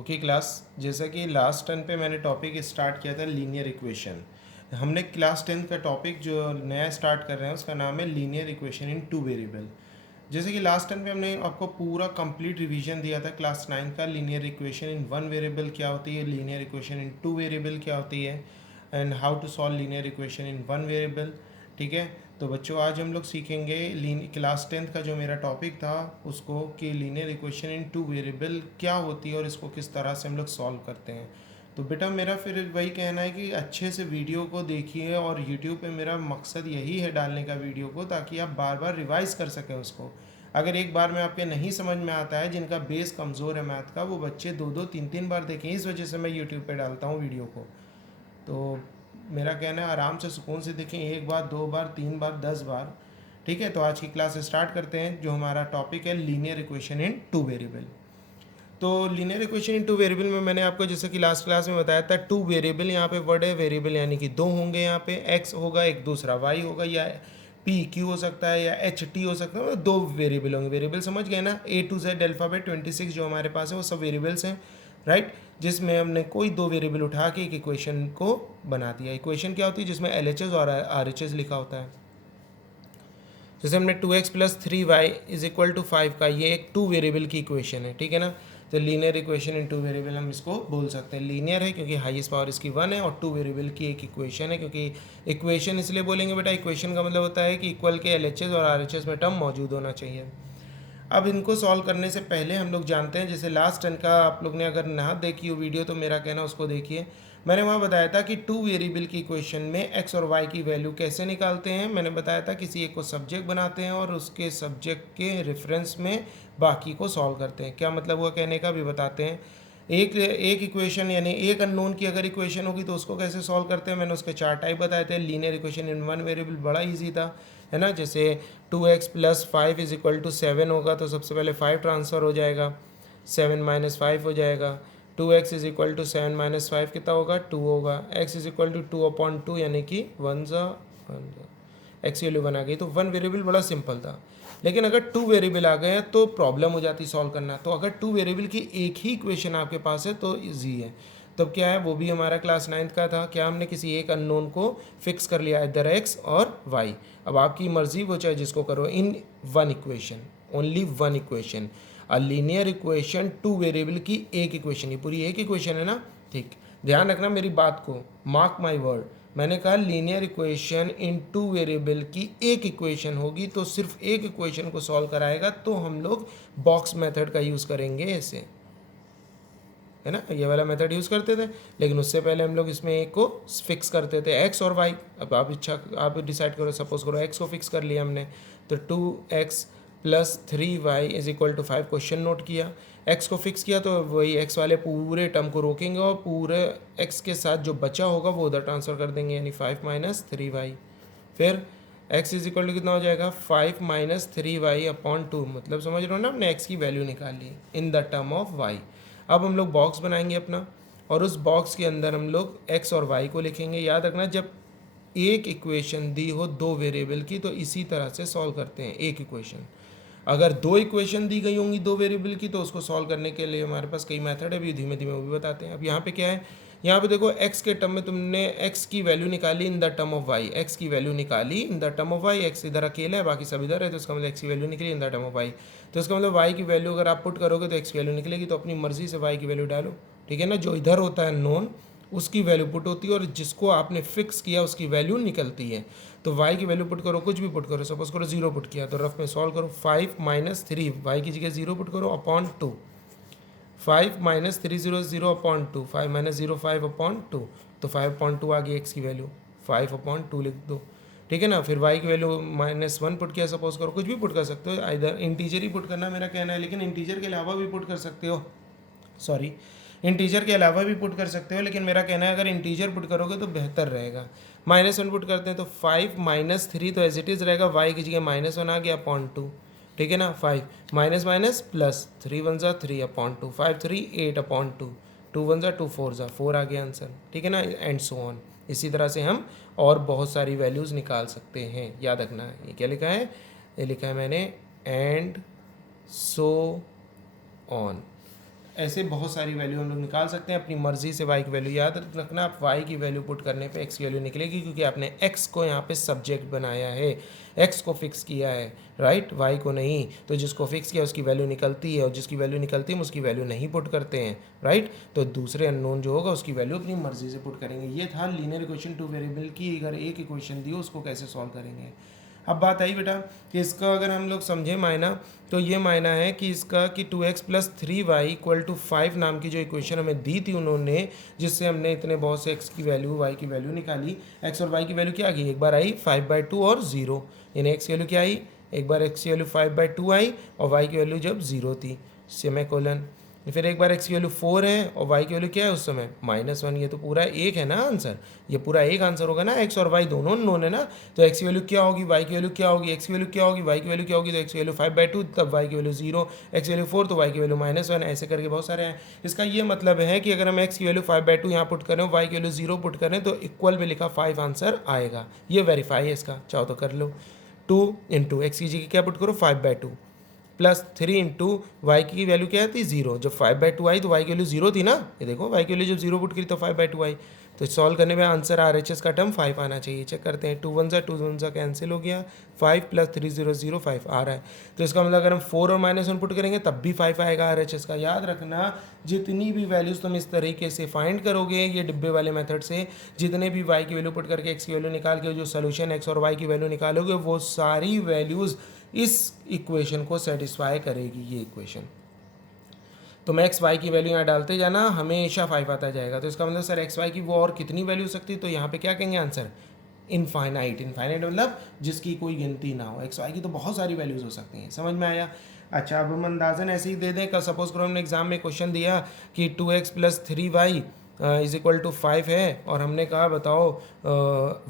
Okay class, जैसा कि last turn पे मैंने टॉपिक स्टार्ट किया था लीनियर इक्वेशन। हमने क्लास 10 का टॉपिक जो नया स्टार्ट कर रहे हैं उसका नाम है linear equation in two variable. जैसे कि लास्ट टाइम पे हमने आपको पूरा कंप्लीट रिवीजन दिया था क्लास 9 का, linear equation in one variable क्या होती है, linear equation in two variable क्या होती है, and how to solve linear equation in one variable. ठीक है, तो बच्चों आज हम लोग सीखेंगे क्लास 10th का जो मेरा टॉपिक था उसको, कि linear equation in two variable क्या होती है और इसको किस तरह से हम लोग सॉल्व करते हैं। तो बेटा मेरा फिर वही कहना है कि अच्छे से वीडियो को देखिए, और यूट्यूब पे मेरा मकसद यही है डालने का वीडियो को, ताकि आप बार बार रिवाइज कर सकें उसको। अगर एक बार में आपके नहीं समझ में आता है, जिनका बेस कमज़ोर है मैथ का, वो बच्चे दो दो तीन तीन बार देखें। इस वजह से मैं यूट्यूब पे डालता हूँ वीडियो को। तो मेरा कहना है आराम से सुकून से देखें, एक बार, दो बार, तीन बार, 10 बार। ठीक है, तो आज की क्लास स्टार्ट करते हैं। जो हमारा टॉपिक है linear equation in two variable. तो linear equation in two variable में मैंने आपको जैसे कि लास्ट क्लास में बताया था, टू वेरिएबल यहाँ पे वर्ड है, वेरिएबल यानी कि दो होंगे। यहाँ पे एक्स होगा, एक दूसरा वाई होगा, या पी क्यू हो सकता है, या एच टी हो सकता है। दो वेरिएबल होंगे। वेरिएबल समझ गए ना, ए टू जेड अल्फ़ाबेट 26 जो हमारे पास है वो सब वेरिएबल्स हैं, राइट। जिसमें हमने कोई दो वेरिएबल उठा के एक इक्वेशन को बना दिया। इक्वेशन क्या होती है? जिसमें एल एच एस और आर एच एस लिखा होता है। जैसे हमने 2x plus 3y is equal to 5 का, ये एक टू वेरिएबल की इक्वेशन है, ठीक है ना। तो linear equation in two variable हम इसको बोल सकते हैं। लीनियर है क्योंकि हाईएस्ट पावर इसकी 1 है, और टू वेरिएबल की एक इक्वेशन है। क्योंकि इक्वेशन इसलिए बोलेंगे बेटा, इक्वेशन का मतलब होता है कि इक्वल के एलएचएस और आरएचएस में टर्म मौजूद होना चाहिए। अब इनको सॉल्व करने से पहले हम लोग जानते हैं, जैसे लास्ट टर्न का आप लोग ने अगर ना देखी हो वीडियो तो मेरा कहना उसको देखिए। मैंने वहाँ बताया था कि टू वेरिएबल की इक्वेशन में एक्स और वाई की वैल्यू कैसे निकालते हैं। मैंने बताया था किसी एक को सब्जेक्ट बनाते हैं और उसके सब्जेक्ट के रेफरेंस में बाकी को सॉल्व करते हैं। क्या मतलब हुआ कहने का भी बताते हैं। एक इक्वेशन यानी एक अननोन की अगर इक्वेशन होगी तो उसको कैसे सॉल्व करते हैं, मैंने उसके चार टाइप बताए थे। Linear equation in one variable बड़ा ईजी था, है ना। जैसे 2x plus 5 is equal to 7 होगा तो सबसे पहले 5 ट्रांसफ़र हो जाएगा, 7 माइनस 5 हो जाएगा। 2x is equal to 7 minus 5 कितना होगा? 2 होगा। x इज इक्वल टू 2/2 यानी कि 1 एक्स वैल्यू बना गई। तो वन वेरिएबल बड़ा सिंपल था। लेकिन अगर टू वेरिएबल आ गए तो प्रॉब्लम हो जाती सॉल्व करना। तो अगर टू वेरिएबल की एक ही इक्वेशन आपके पास है तो ईजी है। तब क्या है, वो भी हमारा क्लास 9th का था। क्या हमने किसी एक अननोन को फिक्स कर लिया, इधर एक्स और वाई। अब आपकी मर्जी, वो चाहे जिसको करो, in one equation, only one equation. A linear equation two variable की एक इक्वेशन, ये पूरी एक इक्वेशन है ना। ठीक, ध्यान रखना मेरी बात को, मार्क माई वर्ड। मैंने कहा linear equation in two variable की एक इक्वेशन होगी तो सिर्फ एक इक्वेशन को सॉल्व कराएगा, तो हम लोग बॉक्स मेथड का यूज़ करेंगे ऐसे, है ना। ये वाला मेथड यूज़ करते थे, लेकिन उससे पहले हम लोग इसमें एक को फिक्स करते थे, एक्स और वाई। अब आप डिसाइड करो, सपोज करो एक्स को फिक्स कर लिया हमने, तो 2x plus 3y is equal to 5। Question note किया, एक्स को फिक्स किया तो वही एक्स वाले पूरे टर्म को रोकेंगे और पूरे एक्स के साथ जो बचा होगा वो उधर ट्रांसफ़र कर देंगे, यानी 5 माइनस 3y। फिर x इज इक्वल टू कितना हो जाएगा? 5 माइनस 3y/2। मतलब समझ रहे हो ना, हमने x की वैल्यू निकाली in the term of y। अब हम लोग बॉक्स बनाएंगे अपना, और उस बॉक्स के अंदर हम लोग x और y को लिखेंगे। याद रखना, जब एक इक्वेशन दी हो दो वेरिएबल की तो इसी तरह से सॉल्व करते हैं एक इक्वेशन। अगर दो इक्वेशन दी गई होंगी दो वेरिएबल की तो उसको सॉल्व करने के लिए हमारे पास कई मेथड है, अभी धीमे धीमे वो भी बताते हैं। अब यहाँ पे क्या है, यहाँ पे देखो x के टर्म में तुमने x की वैल्यू निकाली in the term of y, x की वैल्यू निकाली in the term of y। x इधर अकेला है, बाकी सब इधर है, तो इसका मतलब x की वैल्यू निकली in the term of y। तो इसका मतलब y की वैल्यू अगर आप पुट करोगे तो x की वैल्यू निकलेगी, तो अपनी मर्जी से y की वैल्यू डालो, ठीक है ना। जो इधर होता है नोन, उसकी वैल्यू पुट होती है, और जिसको आपने फिक्स किया उसकी वैल्यू निकलती है। तो y की वैल्यू पुट करो, कुछ भी पुट करो, सपोज करो 0 पुट किया तो रफ में सॉल्व करो। 5 माइनस 3, y की जगह 0 पुट करो, अपॉन 2। 5 माइनस 3 0 0/2, 5 माइनस 0 5/2, तो 5/2 आ गई x की वैल्यू, 5/2 लिख दो, ठीक है ना। फिर y की वैल्यू -1 पुट किया, सपोज करो, कुछ भी पुट कर सकते हो, इधर इंटीजर ही पुट करना मेरा कहना है, लेकिन इंटीजर के अलावा भी पुट कर सकते हो, सॉरी, इंटीजर के अलावा भी पुट कर सकते हो, लेकिन मेरा कहना है अगर इंटीजर पुट करोगे तो बेहतर रहेगा। -1 पुट करते हैं तो 5 माइनस 3 तो एज इट इज़ रहेगा, y की जगह -1 आ गया अपॉन 2, ठीक है ना। 5 माइनस माइनस प्लस, 3 1 ज़ा 3/2, 5 3 8/2, 2 1 ज़ा 2 4 ज़ा 4 आ गया आंसर, ठीक है ना, एंड सो ऑन। इसी तरह से हम और बहुत सारी वैल्यूज़ निकाल सकते हैं। याद रखना है, ये क्या लिखा है, ये लिखा है मैंने एंड सो ऑन। ऐसे बहुत सारी वैल्यू हम लोग निकाल सकते हैं अपनी मर्जी से। y की वैल्यू याद रखना, आप y की वैल्यू पुट करने पे x की वैल्यू निकलेगी, क्योंकि आपने x को यहाँ पे सब्जेक्ट बनाया है, x को फिक्स किया है, राइट, y को नहीं। तो जिसको फिक्स किया उसकी वैल्यू निकलती है, और जिसकी वैल्यू निकलती है हम उसकी वैल्यू नहीं पुट करते हैं, राइट। तो दूसरे अननोन जो होगा उसकी वैल्यू अपनी मर्जी से पुट करेंगे। ये था लीनियर इक्वेशन टू वेरिएबल की, अगर एक इक्वेशन दी हो उसको कैसे सॉल्व करेंगे। अब बात आई बेटा कि इसका अगर हम लोग समझे मायना, तो ये मायना है कि इसका कि 2x + 3y = 5 नाम की जो इक्वेशन हमें दी थी उन्होंने, जिससे हमने इतने बहुत से x की वैल्यू y की वैल्यू निकाली, x और y की वैल्यू क्या आ गई, एक बार आई 5/2 और 0, यानी x की वैल्यू क्या आई, एक बार x की वैल्यू 5/2 आई और y की वैल्यू जब 0 थी, सेमीकोलन। फिर एक बार x की वैल्यू 4 है और y की वैल्यू क्या है उस समय -1। ये तो पूरा एक है ना आंसर, ये पूरा एक आंसर होगा ना, x और y दोनों नोन है ना। तो x की वैल्यू क्या होगी, y की वैल्यू क्या होगी, x की वैल्यू क्या होगी, y की वैल्यू क्या होगी, तो x की वैल्यू 5/2 तब y की वैल्यू 0, x की वैल्यू 4 तो y की वैल्यू -1, ऐसे करके बहुत सारे हैं। इसका ये मतलब है कि अगर हम x की वैल्यू 5/2 यहाँ पुट करें, y की वैल्यू 0 पुट करें, तो इक्वल में लिखा 5 आंसर आएगा। ये वेरीफाई है इसका, चाहो तो कर लो। 2 × x की जगह क्या पुट करो, 5/2 प्लस 3 × y की वैल्यू क्या थी, 0। जब 5/2 आई तो y की वैल्यू 0 थी ना, ये देखो y की वैल्यू जब 0 पुट करी तो 5/2 आई। तो सॉल्व करने में आंसर RHS का टर्म 5 आना चाहिए। चेक करते हैं, 2 1 2 1 कैंसिल हो गया, 5 + 3 0 0 5 आ रहा है। तो इसका मतलब अगर हम 4 और -1 पुट करेंगे तब भी 5 आएगा RHS का। याद रखना, जितनी भी वैल्यूज़ तुम इस तरीके से फाइंड करोगे ये डिब्बे वाले मेथड से, जितने भी y की वैल्यू पुट करके x की वैल्यू निकाल के जो सोल्यूशन x और y की वैल्यू निकालोगे, वो सारी वैल्यूज़ इस इक्वेशन को सेटिस्फाई करेगी, ये इक्वेशन। तो मैं एक्स वाई की वैल्यू यहाँ डालते जाना, हमेशा 5 आता जाएगा। तो इसका मतलब सर एक्स वाई की वो और कितनी वैल्यू हो सकती है, तो यहाँ पे क्या कहेंगे आंसर, इनफाइनाइट। इनफाइनाइट मतलब जिसकी कोई गिनती ना हो। एक्स वाई की तो बहुत सारी वैल्यूज़ हो सकती हैं, समझ में आया। अच्छा, अब हम अंदाजन ऐसे ही दे दें, कल सपोज करो हमने एग्जाम में क्वेश्चन दिया कि 2x + 3y = 5 है, और हमने कहा बताओ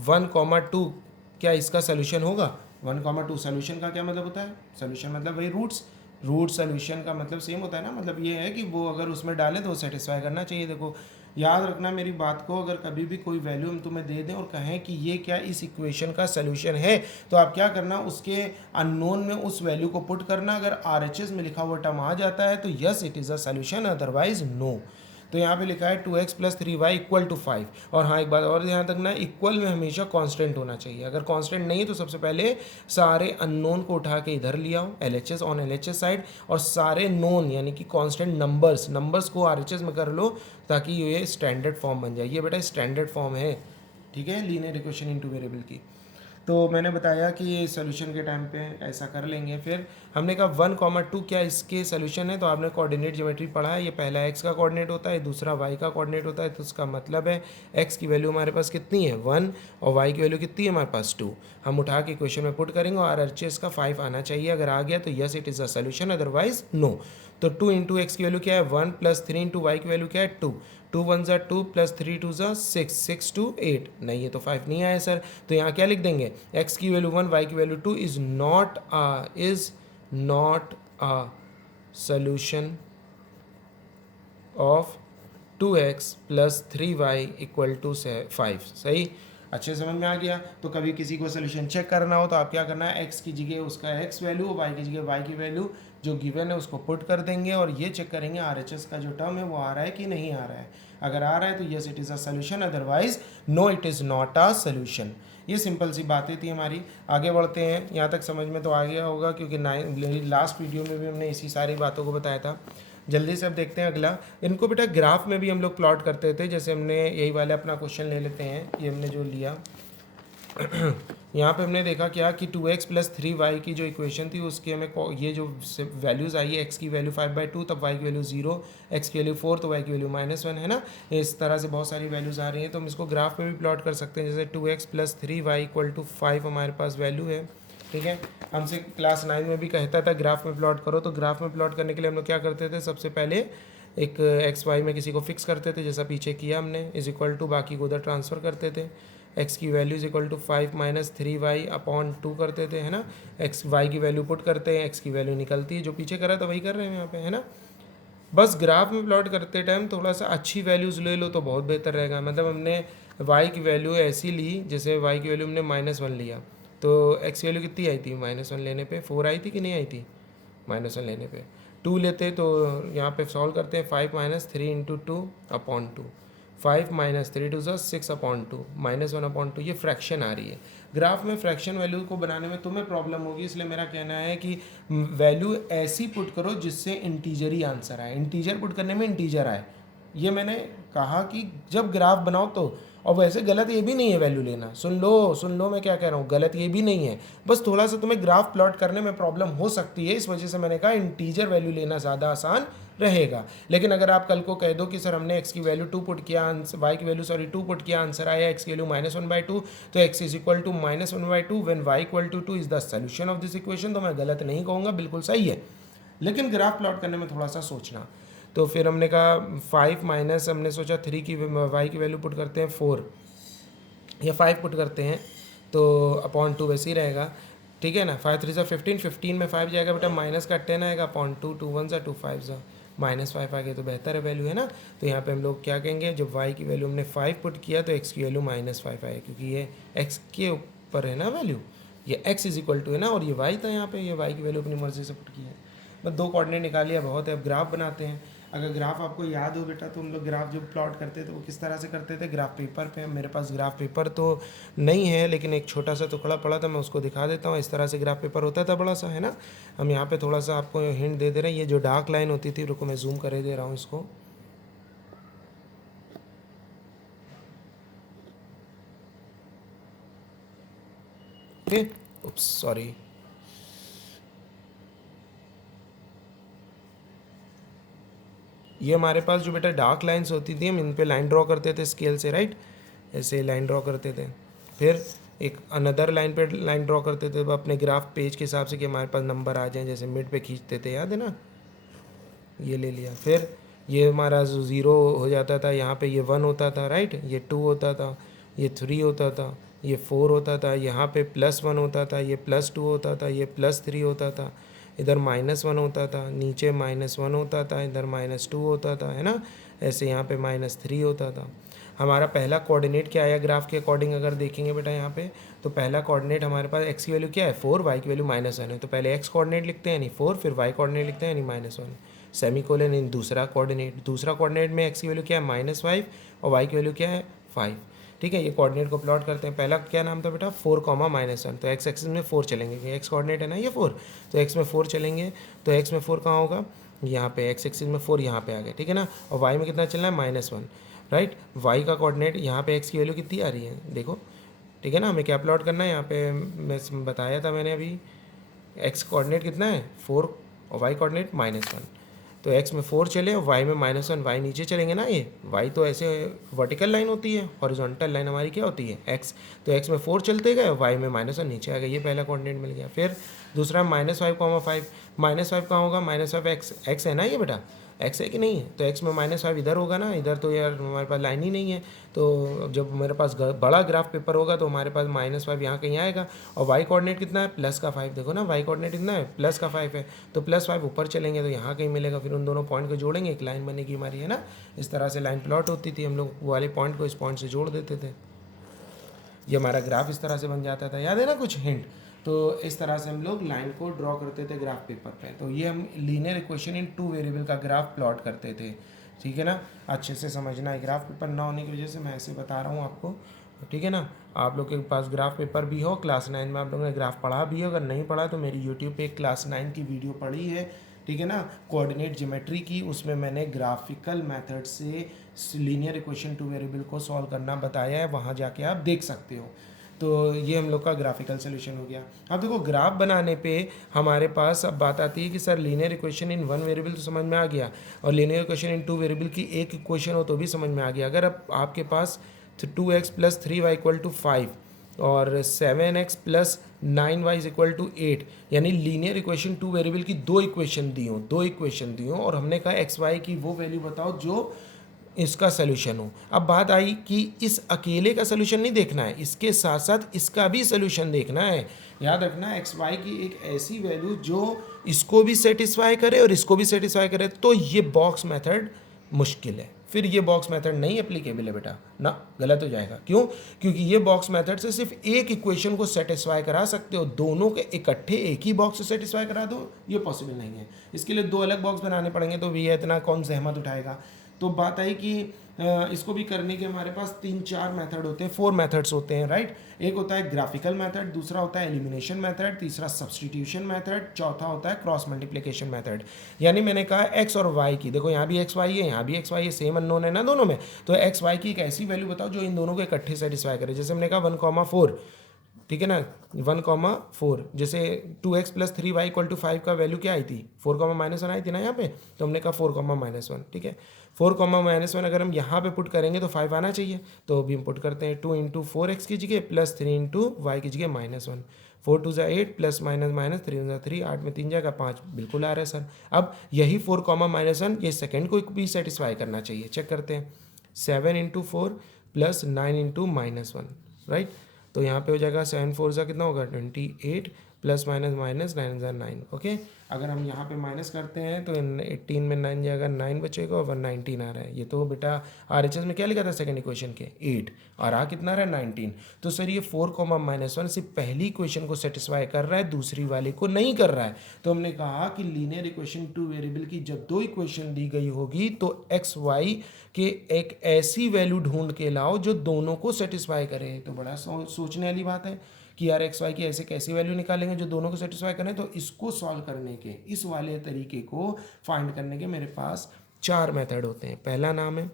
1,2 क्या इसका सोल्यूशन होगा। 1,2 सोल्यूशन का क्या मतलब होता है, सोल्यूशन मतलब वही रूट्स, रूट सोल्यूशन का मतलब सेम होता है ना, मतलब ये है कि वो अगर उसमें डालें तो वो सेटिस्फाई करना चाहिए। देखो याद रखना मेरी बात को, अगर कभी भी कोई वैल्यू हम तुम्हें दे दें और कहें कि ये क्या इस इक्वेशन का सोल्यूशन है, तो आप क्या करना, उसके अननोन में उस वैल्यू को पुट करना। अगर RHS में लिखा हुआ टर्म आ जाता है तो yes it is a solution, otherwise no. तो यहाँ पे लिखा है 2x + 3y = 5। और हाँ, एक बात और ध्यान रखना, इक्वल में हमेशा कांस्टेंट होना चाहिए। अगर कांस्टेंट नहीं है तो सबसे पहले सारे अननोन को उठा के इधर ले आओ, LHS ऑन LHS साइड, और सारे नोन यानी कि कांस्टेंट नंबर्स को RHS में कर लो, ताकि ये स्टैंडर्ड फॉर्म बन जाए। ये बेटा स्टैंडर्ड फॉर्म है, ठीक है, linear equation in two variable की। तो मैंने बताया कि ये सोल्यूशन के टाइम पे ऐसा कर लेंगे। फिर हमने कहा 1,2 क्या इसके सोल्यूशन है, तो आपने कोऑर्डिनेट ज्योमेट्री पढ़ा है, ये पहला x का कोऑर्डिनेट होता है, दूसरा y का कोऑर्डिनेट होता है। तो उसका मतलब है x की वैल्यू हमारे पास कितनी है 1, और y की वैल्यू कितनी है हमारे पास 2। हम उठा के क्वेश्चन में पुट करेंगे और RHS का 5 आना चाहिए। अगर आ गया तो yes it is a solution, otherwise no. तो 2 × x की वैल्यू क्या है 1, प्लस 3 × y की वैल्यू क्या है 2, 2 1 2 प्लस 3 2 6, 6 2 8, नहीं ये तो 5 नहीं आया सर। तो यहाँ क्या लिख देंगे, x की वैल्यू 1, y की value 2 is not a solution of 2x + 3y = 5। सही, अच्छे समझ में आ गया। तो कभी किसी को सोल्यूशन चेक करना हो तो आप क्या करना है, x की जगह उसका x वैल्यू, y की जगह y की वैल्यू जो गिवन है उसको पुट कर देंगे, और ये चेक करेंगे RHS का जो टर्म है वो आ रहा है कि नहीं आ रहा है। अगर आ रहा है तो yes it is a solution, otherwise no it is not a solution. ये सिंपल सी बातें थी हमारी। आगे बढ़ते हैं, यहाँ तक समझ में तो आ गया होगा, क्योंकि लास्ट वीडियो में भी हमने इसी सारी बातों को बताया था। जल्दी से अब देखते हैं अगला। इनको बेटा ग्राफ में भी हम लोग प्लॉट करते थे, जैसे हमने यही वाला अपना क्वेश्चन ले लेते हैं, ये हमने जो लिया यहाँ पे हमने देखा क्या कि 2x + 3y की जो इक्वेशन थी उसकी हमें ये जो वैल्यूज़ आई है, x की वैल्यू 5/2 तब y की वैल्यू 0, x की वैल्यू 4 तो y की वैल्यू -1 है ना। इस तरह से बहुत सारी वैल्यूज़ आ रही हैं, तो हम इसको ग्राफ में भी प्लॉट कर सकते हैं। जैसे 2x + 3y = 5 हमारे पास वैल्यू है, ठीक है। हमसे क्लास 9 में भी कहता था ग्राफ में प्लॉट करो, तो ग्राफ में प्लॉट करने के लिए हम लोग क्या करते थे, सबसे पहले एक XY में किसी को फिक्स करते थे, जैसा पीछे किया हमने, = बाकी को उधर ट्रांसफ़र करते थे। x की वैल्यू = 5 - 3y/2 करते थे, है ना। y की वैल्यू पुट करते हैं, x की वैल्यू निकलती है, जो पीछे करा था वही कर रहे हैं यहाँ पे, है ना। बस ग्राफ में प्लॉट करते टाइम थोड़ा सा अच्छी वैल्यूज़ ले लो तो बहुत बेहतर रहेगा। मतलब हमने y की वैल्यू ऐसी ली, जैसे y की वैल्यू हमने -1 लिया, तो x की वैल्यू कितनी आई थी, -1 लेने पे 4 आई थी कि नहीं आई थी, -1 लेने पे। 2 लेते तो यहाँ पे सॉल्व करते हैं, 5 माइनस 3 इंटू 2/2, 5 माइनस 3 टू 6/2 -1/2, ये फ्रैक्शन आ रही है। ग्राफ में फ्रैक्शन वैल्यू को बनाने में तुम्हें प्रॉब्लम होगी, इसलिए मेरा कहना है कि वैल्यू ऐसी पुट करो जिससे इंटीजर ही आंसर आए, इंटीजर पुट करने में इंटीजर आए। ये मैंने कहा कि जब ग्राफ बनाओ तो, और वैसे गलत ये भी नहीं है वैल्यू लेना, सुन लो मैं क्या कह रहा हूँ, गलत ये भी नहीं है, बस थोड़ा सा तुम्हें ग्राफ प्लॉट करने में प्रॉब्लम हो सकती है, इस वजह से मैंने कहा इंटीजर वैल्यू लेना ज़्यादा आसान रहेगा। लेकिन अगर आप कल को कह दो कि सर हमने एक्स की वैल्यू 2 पुट किया, वाई की वैल्यू 2 पुट किया, आंसर आया एक्स की वैल्यू -1/2, तो X is equal to -1/2 when Y equal to 2 is the solution of this equation, तो मैं गलत नहीं कहूँगा, बिल्कुल सही है। लेकिन ग्राफ प्लॉट करने में थोड़ा सा सोचना। तो फिर हमने कहा 5 माइनस, हमने सोचा 3 की वाई की वैल्यू पुट करते हैं 4 या 5 पुट करते हैं तो (2) वैसे ही रहेगा, ठीक है ना। 5 3 15, 15 में 5 जाएगा बेटा, माइनस का 10 आएगा, (2) 2 1 2 5 -5 आ गया, तो बेहतर है वैल्यू, है ना। तो यहाँ पे हम लोग क्या कहेंगे, जब y की वैल्यू हमने 5 पुट किया तो x की वैल्यू -5 आएगी, क्योंकि ये x के ऊपर है ना वैल्यू, ये x इज इक्वल टू है ना, और ये y था यहाँ पे, ये y की वैल्यू अपनी मर्जी से पुट की है। बस 2 कोऑर्डिनेट निकाल लिया, बहुत है। अब ग्राफ बनाते हैं। अगर ग्राफ आपको याद हो बेटा, तो हम लोग ग्राफ जब प्लॉट करते थे वो किस तरह से करते थे, ग्राफ पेपर पे। मेरे पास ग्राफ पेपर तो नहीं है, लेकिन एक छोटा सा टुकड़ा पड़ा था, मैं उसको दिखा देता हूँ। इस तरह से ग्राफ पेपर होता था, बड़ा सा, है ना। हम यहाँ पे थोड़ा सा आपको हिंट दे रहे हैं, ये जो डार्क लाइन होती थी, रुको मैं जूम कर दे रहा हूँ इसको, ओके, उप्स सॉरी, ये हमारे पास जो बेटा डार्क लाइंस होती थी, हम इन पे लाइन ड्रॉ करते थे स्केल से, राइट, ऐसे लाइन ड्रॉ करते थे। फिर एक अनदर लाइन पे लाइन ड्रॉ करते थे अपने ग्राफ पेज के हिसाब से कि हमारे पास नंबर आ जाएं, जैसे मिड पे खींचते थे, याद है ना, ये ले लिया। फिर ये हमारा 0 हो जाता था, यहाँ पे ये 1 होता था, राइट, ये 2 होता था, ये 3 होता था, ये 4 होता था, यहाँ पे +1 होता था, ये +2 होता था, ये +3 होता था, इधर -1 होता था, नीचे -1 होता था, इधर -2 होता था, है ना। ऐसे यहाँ पे -3 होता था। हमारा पहला कोऑर्डिनेट क्या आया ग्राफ के अकॉर्डिंग, अगर देखेंगे बेटा यहाँ पे, तो पहला कोऑर्डिनेट हमारे पास x की वैल्यू क्या है 4, y की वैल्यू -1 है, तो पहले x कोऑर्डिनेट लिखते हैं यानी 4, फिर y कोऑर्डिनेट लिखते हैं यानी -1, सेमीकोलन इन दूसरा कोऑर्डिनेट में x की वैल्यू क्या है -5 और y की वैल्यू क्या है 5, ठीक है। ये कोऑर्डिनेट को प्लॉट करते हैं। पहला क्या नाम था बेटा 4, -1, तो x एक्सिस में 4 चलेंगे, x कोऑर्डिनेट है ना ये 4, तो x में 4 चलेंगे, तो x में 4 कहाँ होगा, यहाँ पे x एक्सिस में 4 यहाँ पे आ गया, ठीक है ना। और y में कितना चलना है -1, राइट। y का कोऑर्डिनेट यहाँ पे x की वैल्यू कितनी आ रही है देखो, ठीक है ना। हमें क्या प्लॉट करना है, यहाँ पे मैं बताया था मैंने अभी, x कोऑर्डिनेट कितना है 4 और y कोऑर्डिनेट -1, तो x में 4 चले और y में -1, y नीचे चलेंगे ना, ये y तो ऐसे वर्टिकल लाइन होती है, हॉरिजॉन्टल लाइन हमारी क्या होती है x, तो x में 4 चलते गए, y में -1 नीचे आ गया, ये पहला कोऑर्डिनेट मिल गया। फिर दूसरा -5, -5 कहाँ होगा, -5 x है ना ये बेटा, x है कि नहीं है, तो x में -5 इधर होगा ना, इधर तो यार हमारे पास लाइन ही नहीं है, तो जब मेरे पास बड़ा ग्राफ पेपर होगा तो हमारे पास -5 यहाँ कहीं आएगा। और y कोऑर्डिनेट कितना है +5, देखो ना y कोऑर्डिनेट कितना है +5 है, तो +5 ऊपर चलेंगे तो यहाँ कहीं मिलेगा, फिर उन दोनों पॉइंट को जोड़ेंगे, एक लाइन बनेगी हमारी, है ना। इस तरह से लाइन प्लॉट होती थी, हम लोग वो वाले पॉइंट को इस पॉइंट से जोड़ देते थे, ये हमारा ग्राफ इस तरह से बन जाता था, याद है ना कुछ हिंट। तो इस तरह से हम लोग लाइन को ड्रॉ करते थे ग्राफ पेपर पे। तो ये हम लीनियर इक्वेशन इन 2 वेरिएबल का ग्राफ प्लॉट करते थे, ठीक है ना। अच्छे से समझना है, ग्राफ पेपर ना होने की वजह से मैं ऐसे बता रहा हूँ आपको, ठीक है ना। आप लोग के पास ग्राफ पेपर भी हो, क्लास 9 में आप लोगों ने ग्राफ पढ़ा भी हो, अगर नहीं पढ़ा तो मेरी यूट्यूब पे क्लास 9 की वीडियो पड़ी है, ठीक है ना, कोऑर्डिनेट ज्योमेट्री की, उसमें मैंने ग्राफिकल मेथड से लीनियर इक्वेशन 2 वेरिएबल को सॉल्व करना बताया है, वहाँ जाके आप देख सकते हो। तो ये हम लोग का ग्राफिकल सोल्यूशन हो गया। अब देखो ग्राफ बनाने पे हमारे पास अब बात आती है कि सर लीनियर इक्वेशन इन 1 वेरिएबल तो समझ में आ गया, और लीनियर इक्वेशन इन 2 वेरिएबल की एक इक्वेशन हो तो भी समझ में आ गया। अगर अब आपके पास 2x + 3y = 5 और 7x + 9y = 8, यानी लीनियर इक्वेशन 2 वेरिएबल की दो इक्वेशन दी हो और हमने कहा एक्स वाई की वो वैल्यू बताओ जो इसका सोल्यूशन हो। अब बात आई कि इस अकेले का सोल्यूशन नहीं देखना है, इसके साथ साथ इसका भी सोल्यूशन देखना है। याद रखना एक्स वाई की एक ऐसी वैल्यू जो इसको भी सेटिस्फाई करे और इसको भी सेटिस्फाई करे, तो ये बॉक्स मेथड मुश्किल है, फिर ये बॉक्स मेथड नहीं एप्लीकेबल है बेटा ना, गलत हो जाएगा। क्यों? क्योंकि ये बॉक्स मेथड से सिर्फ एक इक्वेशन को सेटिस्फाई करा सकते हो, दोनों के इकट्ठे एक ही बॉक्स से सेटिस्फाई करा दो ये पॉसिबल नहीं है। इसके लिए दो अलग बॉक्स बनाने पड़ेंगे, तो भैया इतना कौन जहमत उठाएगा। तो बात आई कि इसको भी करने के हमारे पास 3-4 मेथड होते हैं, 4 मेथड्स होते हैं, राइट। एक होता है ग्राफिकल मेथड, दूसरा होता है एलिमिनेशन मेथड, तीसरा सब्सटीट्यूशन मेथड, चौथा होता है क्रॉस मल्टीप्लिकेशन मेथड। यानी मैंने कहा एक्स और वाई की, देखो यहाँ भी एक्स वाई है, यहाँ भी एक्स वाई है, सेम अननोन है ना दोनों में, तो एक्स वाई की एक ऐसी वैल्यू बताओ जो इन दोनों को इकट्ठे सेटिस्फाई करे। जैसे हमने कहा 1,4, ठीक है ना, 1,4, जैसे 2x + 3y = 5 का वैल्यू क्या आई थी, 4,-1 आई थी ना यहाँ पे, तो हमने कहा 4,-1, ठीक है। 4,-1 अगर हम यहाँ पे पुट करेंगे तो 5 आना चाहिए, तो अभी हम पुट करते हैं 2 × 4x की जगह प्लस 3 × y की जगह -1, 4 2 8 प्लस माइनस माइनस 3 1 3, 8 में 3 जाएगा 5, बिल्कुल आ रहा है सर। अब यही 4,-1 ये सेकेंड को भी सेटिस्फाई करना चाहिए, चेक करते हैं। 7 × 4 प्लस 9 × -1, राइट। तो यहाँ पे हो जाएगा 7 4 ज़ा कितना होगा 28 प्लस माइनस माइनस 9 ज़ा 9, ओके। अगर हम यहाँ पे माइनस करते हैं तो 18 में 9 जाएगा, 9 बचेगा और 119 आ रहा है। ये तो बेटा RHS में क्या लिखा था सेकंड इक्वेशन के 8, और आ कितना रहा है 19। तो सर ये 4,-1 सिर्फ पहली इक्वेशन को सेटिस्फाई कर रहा है, दूसरी वाले को नहीं कर रहा है। तो हमने कहा कि लीनियर इक्वेशन 2 वेरिएबल की जब दो इक्वेशन दी गई होगी तो एक्स वाई के एक ऐसी वैल्यू ढूंढ के लाओ जो दोनों को सेटिस्फाई करे। तो बड़ा सोचने वाली बात है कि यार एक्स वाई की ऐसे कैसी वैल्यू निकालेंगे जो दोनों को सेटिस्फाई करें। तो इसको सॉल्व करने के, इस वाले तरीके को फाइंड करने के मेरे पास 4 मेथड होते हैं। पहला नाम है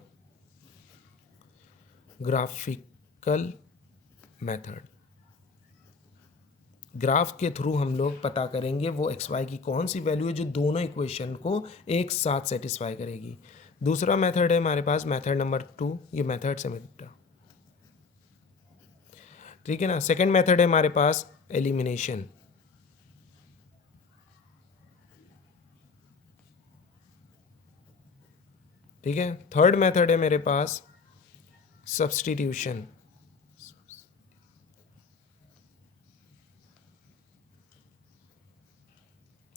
ग्राफिकल मेथड। ग्राफ के थ्रू हम लोग पता करेंगे वो एक्स वाई की कौन सी वैल्यू है जो दोनों इक्वेशन को एक साथ सेटिस्फाई करेगी। दूसरा मेथड है हमारे पास मेथड नंबर 2, ये मेथड से बेटा, ठीक है ना। सेकंड मेथड है हमारे पास एलिमिनेशन, ठीक है। थर्ड मेथड है मेरे पास substitution,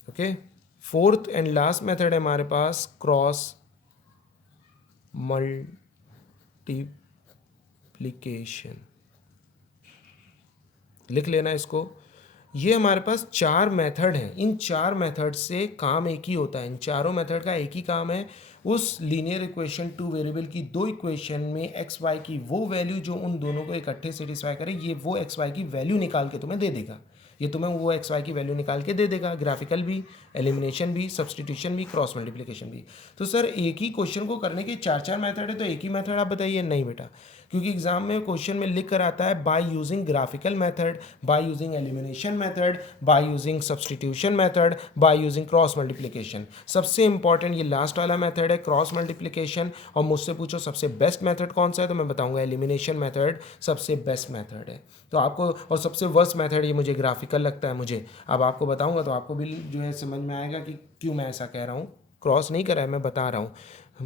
okay. Fourth and last method है हमारे पास क्रॉस मल्टीप्लिकेशन, लिख लेना इसको। ये हमारे पास 4 मेथड हैं, इन 4 मेथड से काम एक ही होता है। इन चारों मेथड का एक ही काम है, उस लीनियर इक्वेशन 2 वेरिएबल की दो इक्वेशन में एक्स वाई की वो वैल्यू जो उन दोनों को इकट्ठे सेटिस्फाई करे, ये वो एक्स वाई की वैल्यू निकाल के तुम्हें दे देगा। ये तुम्हें वो एक्स वाई की वैल्यू निकाल के दे देगा, ग्राफिकल भी, एलिमिनेशन भी, सब्स्टिट्यूशन भी, क्रॉस मल्टीप्लिकेशन भी। तो सर एक ही क्वेश्चन को करने के 4 मेथड है, तो एक ही मेथड आप बताइए। नहीं बेटा, क्योंकि एग्जाम में क्वेश्चन में लिख कर आता है by using graphical method, by using elimination method, by using substitution method, by using cross multiplication. सबसे इंपॉर्टेंट ये लास्ट वाला मेथड है क्रॉस मल्टीप्लिकेशन। और मुझसे पूछो सबसे बेस्ट मेथड कौन सा है, तो मैं बताऊंगा एलिमिनेशन मेथड सबसे बेस्ट मेथड है। तो आपको, और सबसे वर्स्ट मेथड ये मुझे ग्राफिकल लगता है मुझे। अब आपको बताऊंगा तो आपको भी जो है समझ में आएगा कि क्यों मैं ऐसा कह रहा हूँ। क्रॉस नहीं करा है, मैं बता रहा हूँ।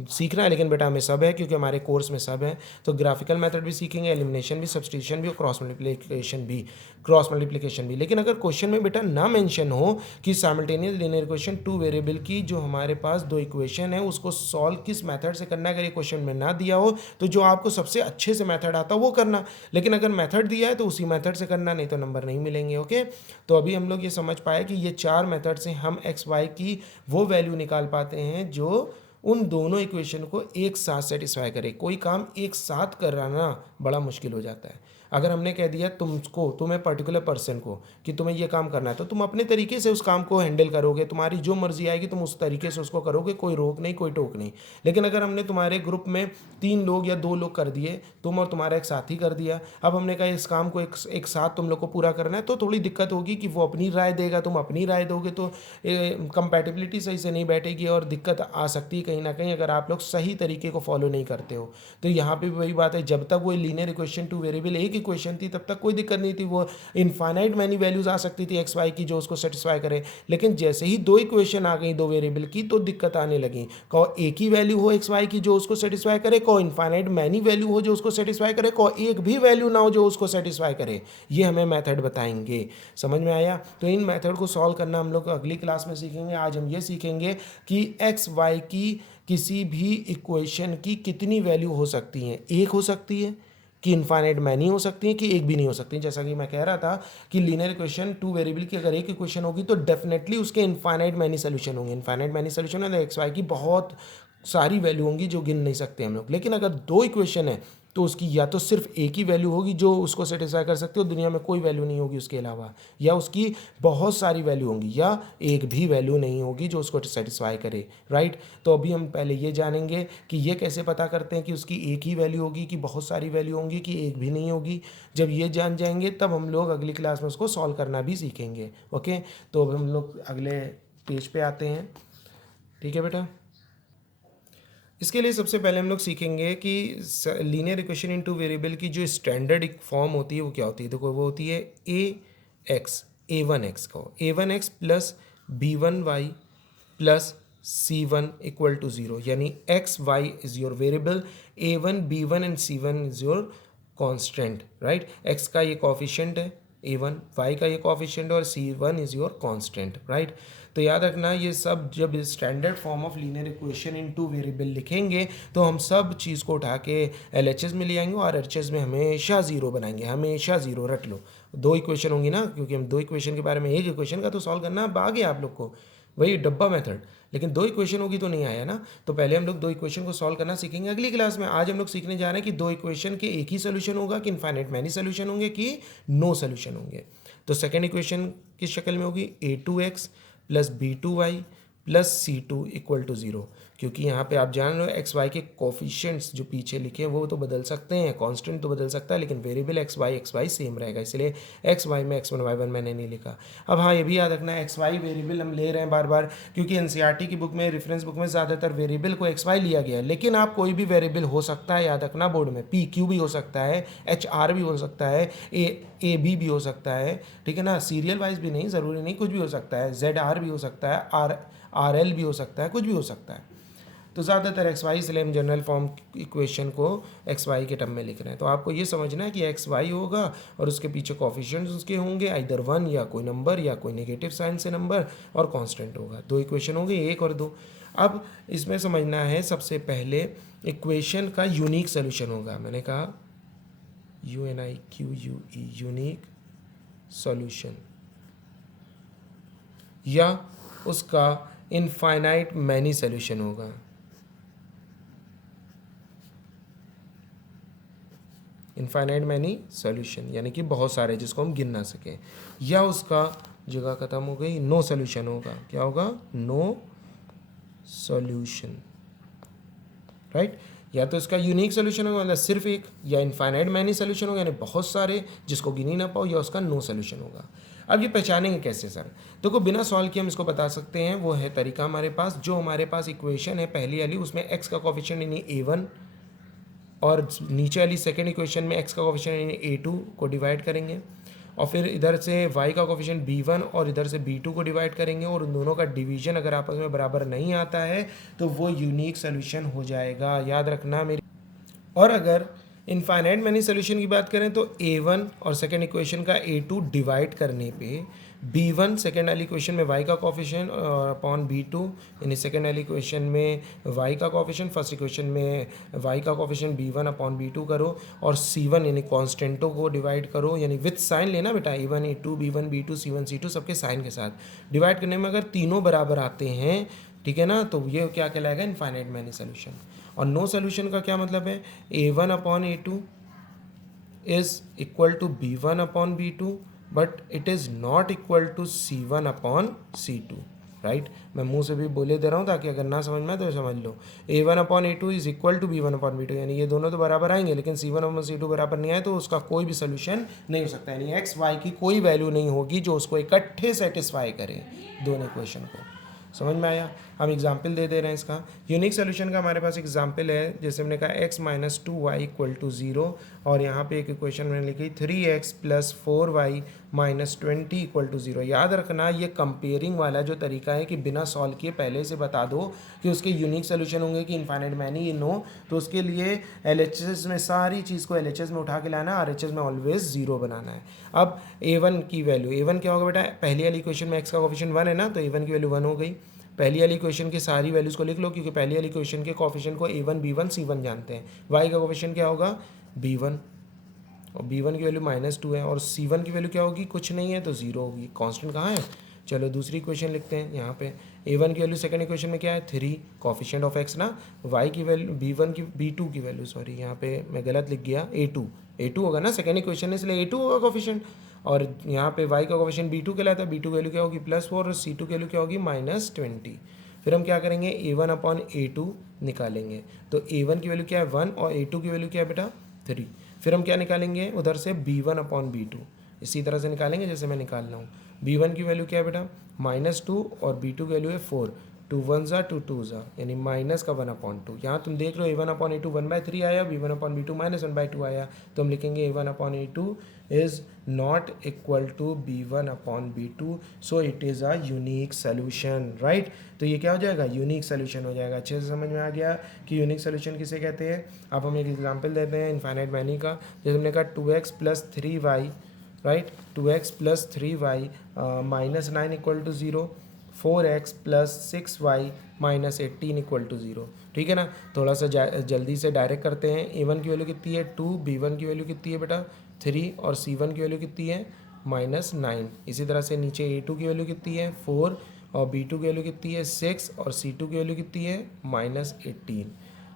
सीखना है लेकिन बेटा हमें सब है, क्योंकि हमारे कोर्स में सब है। तो ग्राफिकल मेथड भी सीखेंगे, एलिमिनेशन भी, सब्स्टिट्यूशन भी, और क्रॉस मल्टीप्लिकेशन भी। लेकिन अगर क्वेश्चन में बेटा ना मेंशन हो कि साइमल्टेनियस लीनियर इक्वेशन 2 वेरिएबल की जो हमारे पास दो इक्वेशन है उसको सॉल्व किस मेथड से करना है, अगर ये क्वेश्चन में ना दिया हो तो जो आपको सबसे अच्छे से मेथड आता हो वो करना। लेकिन अगर मेथड दिया है तो उसी मेथड से करना, नहीं तो नंबर नहीं मिलेंगे, ओके। तो अभी हम लोग ये समझ पाए कि ये 4 मेथड से हम एक्स वाई की वो वैल्यू निकाल पाते हैं जो उन दोनों इक्वेशन को एक साथ सेटिस्फाई करे। कोई काम एक साथ कराना बड़ा मुश्किल हो जाता है। अगर हमने कह दिया तुम्हें पर्टिकुलर पर्सन को कि तुम्हें ये काम करना है, तो तुम अपने तरीके से उस काम को हैंडल करोगे, तुम्हारी जो मर्जी आएगी तुम उस तरीके से उसको करोगे, कोई रोक नहीं, कोई टोक नहीं। लेकिन अगर हमने तुम्हारे ग्रुप में 3 लोग या 2 लोग कर दिए, तुम और तुम्हारा एक साथी कर दिया, अब हमने कहा इस काम को एक साथ तुम लोग को पूरा करना है, तो थोड़ी दिक्कत होगी कि वो अपनी राय देगा, तुम अपनी राय दोगे, तो कंपैटिबिलिटी सही से नहीं बैठेगी और दिक्कत आ सकती है कहीं ना कहीं अगर आप लोग सही तरीके को फॉलो नहीं करते हो। तो यहाँ पे भी वही बात है, जब तक वो लीनियर इक्वेशन 2 वेरिएबल एक इक्वेशन थी तब तक कोई दिक्कत नहीं थी, वो इनफाइनाइट मैनी वैल्यूज आ सकती थी एक्स वाई की जो उसको सेटिस्फाई करे। लेकिन जैसे ही 2 इक्वेशन आ गई 2 वेरिएबल की तो दिक्कत आने लगी। कहो एक ही वैल्यू हो एक्स वाई की जो उसको सेटिस्फाई करे, कहो इनफाइनाइट मैनी वैल्यू हो जो उसको सेटिस्फाई करे, कहो एक भी वैल्यू ना हो जो उसको सेटिस्फाई करे। ये हमें मेथड बताएंगे, समझ में आया। तो इन मेथड को सॉल्व करना हम लोग अगली क्लास में सीखेंगे। आज हम ये सीखेंगे कि एक्स वाई की किसी भी इक्वेशन की कितनी वैल्यू हो सकती हैं? एक हो सकती है कि इनफाइनाइट मैनी हो सकती है कि एक भी नहीं हो सकती। जैसा कि मैं कह रहा था कि लीनियर इक्वेशन टू वेरिएबल की अगर एक इक्वेशन होगी तो डेफिनेटली उसके इनफाइनाइट मैनी सोल्यूशन होंगे। इनफाइनाइट मैनी सोल्यूशन है तो एक्स वाई की बहुत सारी वैल्यू होंगी जो गिन नहीं सकते हम लोग। लेकिन अगर दो इक्वेशन है तो उसकी या तो सिर्फ एक ही वैल्यू होगी जो उसको सेटिस्फाई कर सकती हो, दुनिया में कोई वैल्यू नहीं होगी उसके अलावा, या उसकी बहुत सारी वैल्यू होंगी, या एक भी वैल्यू नहीं होगी जो उसको सेटिस्फाई करे, राइट। तो अभी हम पहले ये जानेंगे कि ये कैसे पता करते हैं कि उसकी एक ही वैल्यू होगी कि बहुत सारी वैल्यू होंगी कि एक भी नहीं होगी। जब ये जान जाएंगे तब हम लोग अगली क्लास में उसको सॉल्व करना भी सीखेंगे। ओके, तो अब हम लोग अगले पेज पे आते हैं। ठीक है बेटा, इसके लिए सबसे पहले हम लोग सीखेंगे कि linear equation in two variable की जो स्टैंडर्ड एक फॉर्म होती है वो क्या होती है। देखो वो होती है a1x को a1x plus b1y plus c1 equal to 0, यानी X Y is your variable, a1 b1 and c1 is your constant, right. X का ये कोफिशिएंट है a1, y का ये कोफिशिएंट और c1 is your constant, right. तो याद रखना ये सब जब standard form of linear equation in two variable लिखेंगे तो हम सब चीज़ को उठा के एलएचएस में ले आएंगे और एचएस में हमेशा जीरो बनाएंगे, हमेशा जीरो। रट लो, दो इक्वेशन होंगी ना, क्योंकि हम दो इक्वेशन के बारे में, एक इक्वेशन का तो सॉल्व करना अब आ गया आप लोग को, वही डब्बा मेथड। लेकिन दो इक्वेशन होगी तो नहीं आया ना, तो पहले हम लोग दो इक्वेशन को सॉल्व करना सीखेंगे अगली क्लास में। आज हम लोग सीखने जा रहे हैं कि दो इक्वेशन के एक ही सोल्यूशन होगा कि इनफाइनाइट मैनी सोल्यूशन होंगे कि नो सोल्यूशन होंगे। तो सेकेंड इक्वेशन किस शक्ल में होगी, a2x plus b2y plus c2 equal to 0, क्योंकि यहाँ पे आप जान रहे हो एक्स वाई के कोफिशिएंट्स जो पीछे लिखे हैं वो तो बदल सकते हैं, कांस्टेंट तो बदल सकता है लेकिन वेरिएबल एक्स वाई सेम रहेगा, इसलिए एक्स वाई में x1 y1 मैंने नहीं लिखा। अब हाँ, ये भी याद रखना है एक्स वाई वेरिएबल हम ले रहे हैं बार बार क्योंकि एनसीईआरटी की बुक में, रेफरेंस बुक में ज़्यादातर वेरिएबल को एक्स वाई लिया गया है, लेकिन आप कोई भी वेरिएबल हो सकता है, याद रखना बोर्ड में पी क्यू भी हो सकता है, एच आर भी हो सकता है, ए बी भी हो सकता है, ठीक है ना, सीरियल वाइज भी नहीं, ज़रूरी नहीं, कुछ भी हो सकता है, जेड आर भी हो सकता है, आर एल भी हो सकता है, कुछ भी हो सकता है। तो ज़्यादातर एक्स वाई, इसलिए हम जनरल फॉर्म इक्वेशन को एक्स वाई के टर्म में लिख रहे हैं। तो आपको ये समझना है कि एक्स वाई होगा और उसके पीछे कोफिशिएंट्स उसके होंगे आइदर 1 या कोई नंबर या कोई नेगेटिव साइन से नंबर, और कांस्टेंट होगा। दो इक्वेशन हो गई, एक और दो। अब इसमें समझना है सबसे पहले इक्वेशन का यूनिक सोल्यूशन होगा, मैंने कहा UNIQUE यूनिक सॉल्यूशन, या उसका इनफाइनाइट मैनी सॉल्यूशन होगा। इनफाइनाइट मैनी सॉल्यूशन यानी कि बहुत सारे जिसको हम गिन ना सकें, या उसका जगह खत्म हो गई, नो सॉल्यूशन होगा। क्या होगा, नो सॉल्यूशन, राइट। या तो इसका यूनिक सोल्यूशन होगा मतलब सिर्फ एक, या इनफाइनाइट मैनी सोल्यूशन होगा यानी बहुत सारे जिसको गिन ही ना पाओ, या उसका नो सोल्यूशन होगा। अब ये पहचानेंगे कैसे सर? देखो बिना सॉल्व किए हम इसको बता सकते हैं, वो है तरीका हमारे पास, जो हमारे पास इक्वेशन है पहली वाली उसमें एक्स का कोफिशिएंट यानी a1 और नीचे वाली सेकेंड इक्वेशन में एक्स का कोफिशिएंट यानी a2 को डिवाइड करेंगे, और फिर इधर से y का कोफिशिएंट b1 और इधर से b2 को डिवाइड करेंगे, और उन दोनों का डिवीजन अगर आपस में बराबर नहीं आता है तो वो यूनिक सोल्यूशन हो जाएगा, याद रखना मेरी। और अगर इनफाइनाइट मैनी सोल्यूशन की बात करें तो a1 और सेकेंड इक्वेशन का a2 डिवाइड करने पे b1 सेकेंड वाली इक्वेशन में y का कोफिशिएंट अपॉन b2, यानी सेकेंड वाली इक्वेशन में y का कोफिशिएंट, फर्स्ट इक्वेशन में y का कोफिशिएंट b1 अपॉन b2 करो, और c1 यानी कॉन्स्टेंटों को डिवाइड करो, यानी विथ साइन लेना बेटा, a1 a2 b1 b2 c1 c2 सबके साइन के साथ डिवाइड करने में अगर तीनों बराबर आते हैं, ठीक है ना, तो ये क्या कहलाएगा, इनफाइनाइट मैनी सोल्यूशन। और नो सोल्यूशन का क्या मतलब है, a1 upon a2 is equal to b1 upon b2 but it is not equal to c1 upon c2, right. मैं मुंह से भी बोले दे रहा हूँ ताकि अगर ना समझ में आए तो समझ लो, a1 upon a2 is equal to b1 upon b2, यानी ये दोनों तो बराबर आएंगे लेकिन c1 अपॉन c2 बराबर नहीं आए तो उसका कोई भी सोल्यूशन नहीं हो सकता, यानी एक्स वाई की कोई वैल्यू नहीं होगी जो उसको इकट्ठे सेटिस्फाई करे दोनों इक्वेशन को। समझ में आया? हम एग्जाम्पल दे रहे हैं इसका। यूनिक सोल्यूशन का हमारे पास एग्जाम्पल है, जैसे हमने कहा x minus 2y equal to 0, और यहाँ पे एक इक्वेशन मैंने लिखी 3x plus 4y minus 20 equal to 0। याद रखना ये कंपेयरिंग वाला जो तरीका है कि बिना सॉल्व किए पहले से बता दो कि उसके यूनिक सोल्यूशन होंगे कि इनफाइनाइट मैनी, ये नो, तो उसके लिए LHS में सारी चीज़ को LHS में उठा के लाना, RHS में ऑलवेज 0 बनाना है। अब a1 की वैल्यू, a1 क्या होगा बेटा, पहली वाली इक्वेशन में x का कोफिशिएंट 1 है ना, तो a1 की वैल्यू 1 हो गई, पहली वाली इक्वेशन की सारी वैल्यूज़ को लिख लो, क्योंकि पहली वाली इक्वेशन के कोफिशिएंट को a1 b1 c1 जानते हैं। y का कोफिशिएंट क्या होगा b1, और b1 की वैल्यू -2 है, और c1 की वैल्यू क्या होगी, कुछ नहीं है तो 0 होगी। कांस्टेंट कहाँ है, चलो दूसरी इक्वेशन लिखते हैं। यहाँ पे a1 की वैल्यू सेकंड इक्वेशन में क्या है 3, कोफिशिएंट ऑफ x ना, y की वैल्यू b1 की b2 की वैल्यू, सॉरी यहाँ पे मैं गलत लिख गया, a2 होगा ना, सेकंड इक्वेशन है इसलिए a2 होगा कोफिशिएंट। और यहाँ पे y का कोफिशिएंट b2 कहलाता है, b2 की वैल्यू क्या होगी +4, और c2 की वैल्यू क्या होगी -20। फिर हम क्या करेंगे a1/a2 निकालेंगे, तो a1 की वैल्यू क्या है 1 और a2 की वैल्यू क्या है बेटा 3। फिर हम क्या निकालेंगे उधर से b1/b2, इसी तरह से निकालेंगे जैसे मैं निकाल रहा हूँ। b1 की वैल्यू क्या है बेटा -2 और b2 की वैल्यू है 4, 2 1 ज़ा 2 2 ज़ा, यानी माइनस का 1/2। यहाँ तुम देख लो a1/a2 1/3 आया, b1/b2 -1/2 आया, तो हम लिखेंगे a1/a2 is not equal to b1/b2, so it is a unique solution, right. तो ये क्या हो जाएगा, यूनिक सोल्यूशन हो जाएगा। अच्छे से समझ में आ गया कि यूनिक सोल्यूशन किसे कहते हैं। अब हम एक एग्जांपल देते हैं इनफाइनाइट मैनी का, जैसे हमने कहा 2x + 3y, right, 2x + 3y -9 equal to 0, 4x + 6y -18 equal to 0, ठीक है ना। थोड़ा सा जल्दी से डायरेक्ट करते हैं। a1 की वैल्यू कितनी है 2, b1 की वैल्यू कितनी है बेटा 3, और c1 की वैल्यू कितनी है -9। इसी तरह से नीचे a2 की वैल्यू कितनी है 4, और b2 की वैल्यू कितनी है 6, और c2 की वैल्यू कितनी है -18।